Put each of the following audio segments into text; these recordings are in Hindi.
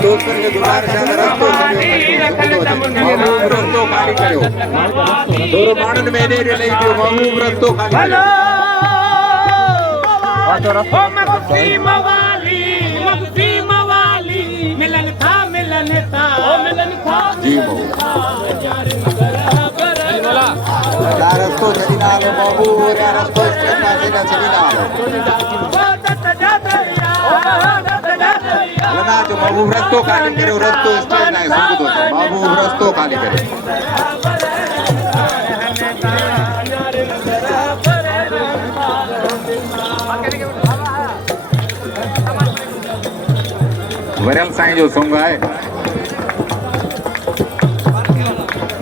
दोस्तों के दुआर से रस्तो रस्तो खाली करो दोरो मानन में दे ले जो महबूब रस्तो खाली करो ओ मगफी मवाली मिलन था ओ मिलन था जी रस्तो चली ना लो महबूब या रस्तो चलना से ना चली ना लगा जो महबूब रस्तो खाली करो रस्तो स्टेज ना सब कुछ महबूब रस्तो खाली करो वरल साईं जो सॉन्ग है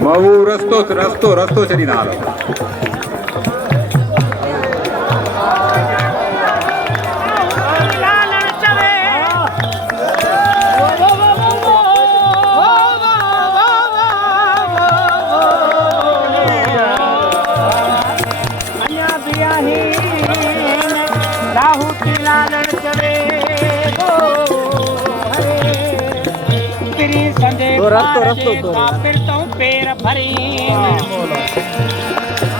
महबूब रस्तो रस्तो रस्तो चली ना रस्तो फिर तो पैर भरी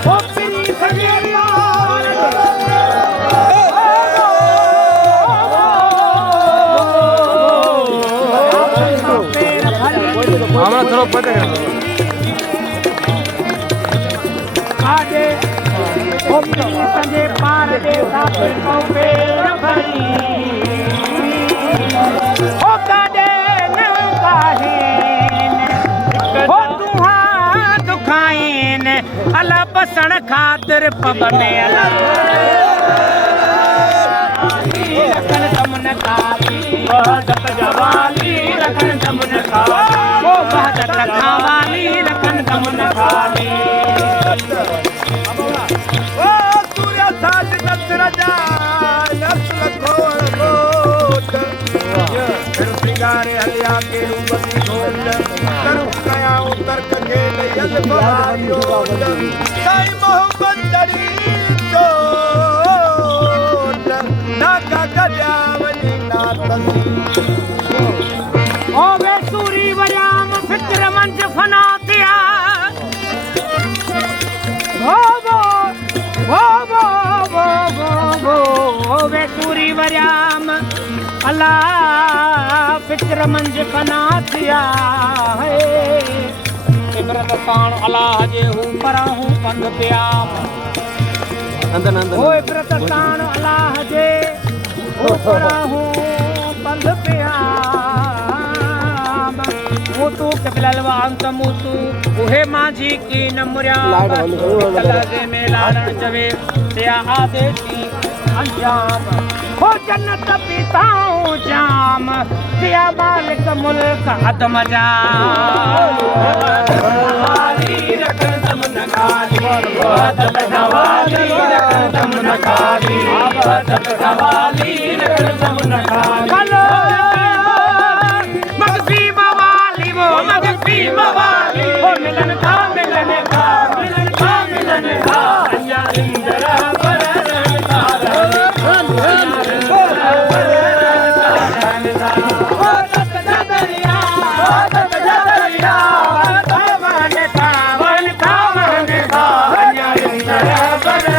ओ पिरी सगेला हमरा थोड़ा पता है आजे ओ पिरी संगे पार दे फिर तो पैर भरी ओ काडे न काहे अला बसण खातिर पब में अला रखन तमन खाली बहदत जवाली रखन तमन खाली ओ बहदत खावाली रखन तमन खाली ओ सूर्य साज दशरजा नस्ल खोल कोट फिर सिंगारे हलिया के रूप की ढोल कर गया उतर के यल बहारियो साईं मोहम्मद शरीफ जो ना का गजावली ना तसी ओ वे सूरी वराम फिक्र मंज फना किया ओ वे सूरी वराम अल्लाह फिक्र मंज फना किया है इबरत तान अल्लाह जे हूं परा हूं पंग प्याम अंदर अंदर ओ इबरत तान अल्लाह जे हूं परा हूं पंग प्याम मुतु कबिलल व अंत मुतु उहे माझी की नमुरिया कलाजे में लालन चवे त्या आदेशी अंजाम हो जन्नत पीताऊं जाम दिया मालिक मुल्क अदम जा रखन तमन खाली अदम जवाली रखन तमन खाली अदम जवाली रखन तमन खाली मगफी मवाली वो मगफी मवाली ओ मिलन था मिलन था मिलन था मिलन था अन्या इंदरा Bye.